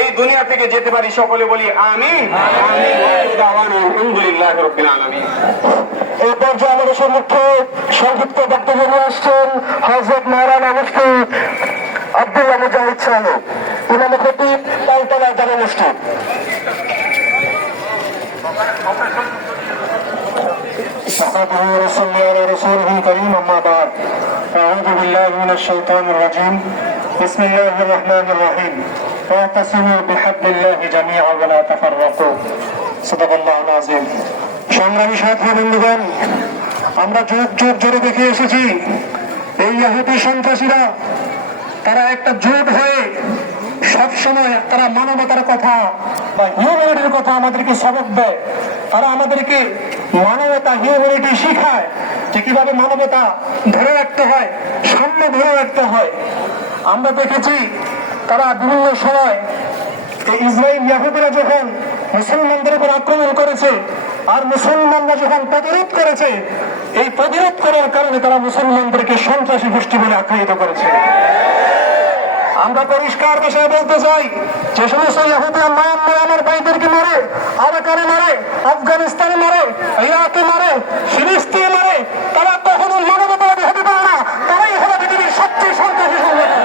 এই দুনিয়া থেকে যেতে পারি, সকলে বলি আমিন। আলহামদুলিল্লাহ রাব্বিল আলামিন। এই পর্যায়ে আমাদের সম্মুখে সংক্ষিপ্ত বক্তব্য নিয়ে আসছেন হযরত মাওলানা মুফতি আব্দুল্লাহ মুজাহিদ সাহেব, ইমাম খতিব তালতলা জামে মসজিদ। نحمده ونصلي على رسوله الكريم أما بعد أعوذ بالله من الشيطان الرجيم بسم الله الرحمن الرحيم واعتصموا بحبل الله جميعا ولا تفرقوا صدق الله العظيم। সংগ্রামী সাথী বন্ধুগণ, আমরা যুগ যুগ ধরে দেখে এসেছি এই ইহুদি সন্ত্রাসীরা তারা একটা জোট হয়ে সবসময় তারা মানবতার কথা বা হিউম্যানিটির কথা আমাদেরকে সবক দেয়। তারা আমাদেরকে মানবতা হিউম্যানিটি শিখায় যে কিভাবে মানবতা ধরে রাখতে হয়, সাম্য ধরে রাখতে হয়। আমরা দেখেছি তারা বিভিন্ন সময় এই ইসরায়েল ইহুদিরা যখন মুসলমানদের উপর আক্রমণ করেছে আর মুসলমানরা যখন প্রতিরোধ করেছে, এই প্রতিরোধ করার কারণে তারা মুসলমানদেরকে সন্ত্রাসী গোষ্ঠী বলে আখ্যায়িত করেছে। আমরা পরিষ্কার ভাষায় বলতে চাই, যে সমস্ত ইহুদিরা মায়ানমার ভাইদেরকে মারে, আরাকানে মারে, আফগানিস্তানে মারে, ইরাকে মারে, ফিলিস্তিনে মারে, তারা কখনো মানবতাবাদী হতে পারে না। তারাই হলো পৃথিবীর সবচেয়ে সন্ত্রাসী সংগঠন।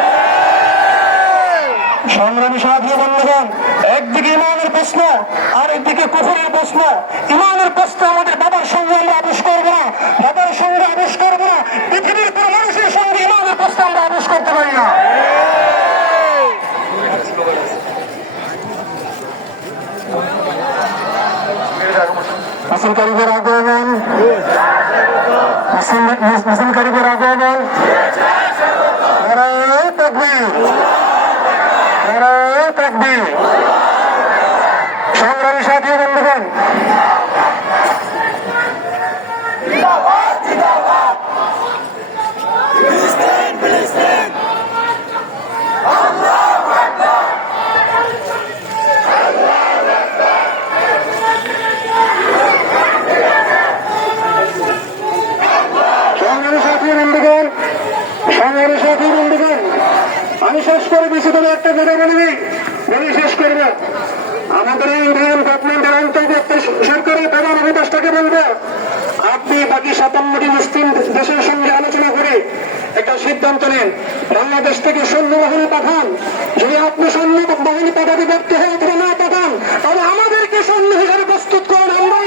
সংগ্রামী সাথী বন্ধুগণ, একদিকে ইমানের প্রশ্ন আর একদিকে কুফরের প্রশ্ন। ইমানের প্রশ্ন আমাদের বাবার সঙ্গে আমরা আপোষ করবো না, বাবার সঙ্গে আপোষ করবো না, পৃথিবীর কোন মানুষের সঙ্গে ইমানের প্রশ্ন আমরা আপোষ করতে পারি না। মিছিলকারীদের আগমন, মিছিলকারীদের আগমন, নারায়ে তাকবীর, নারায়ে তাকবীর। সংগ্রামী সাথী বন্ধুগণ, আমি শেষ করে বেশি করে একটা কথা বলে শেষ করব। আমাদের এই ইন্ডিয়ান গভর্নমেন্টের অন্তর্গত সরকারের প্রধান উপদেষ্টাকে বলবো, আপনি বাকি 57টি মুসলিম দেশের সঙ্গে আলোচনা করে একটা সিদ্ধান্ত নেন, বাংলাদেশ থেকে সৈন্যবাহিনী পাঠান। যদি আপনি সৈন্যবাহিনী পাঠাতে ব্যর্থ হয়ে অথবা না পাঠান, তাহলে আমাদেরকে সৈন্য হিসাবে প্রস্তুত করুন। আমরা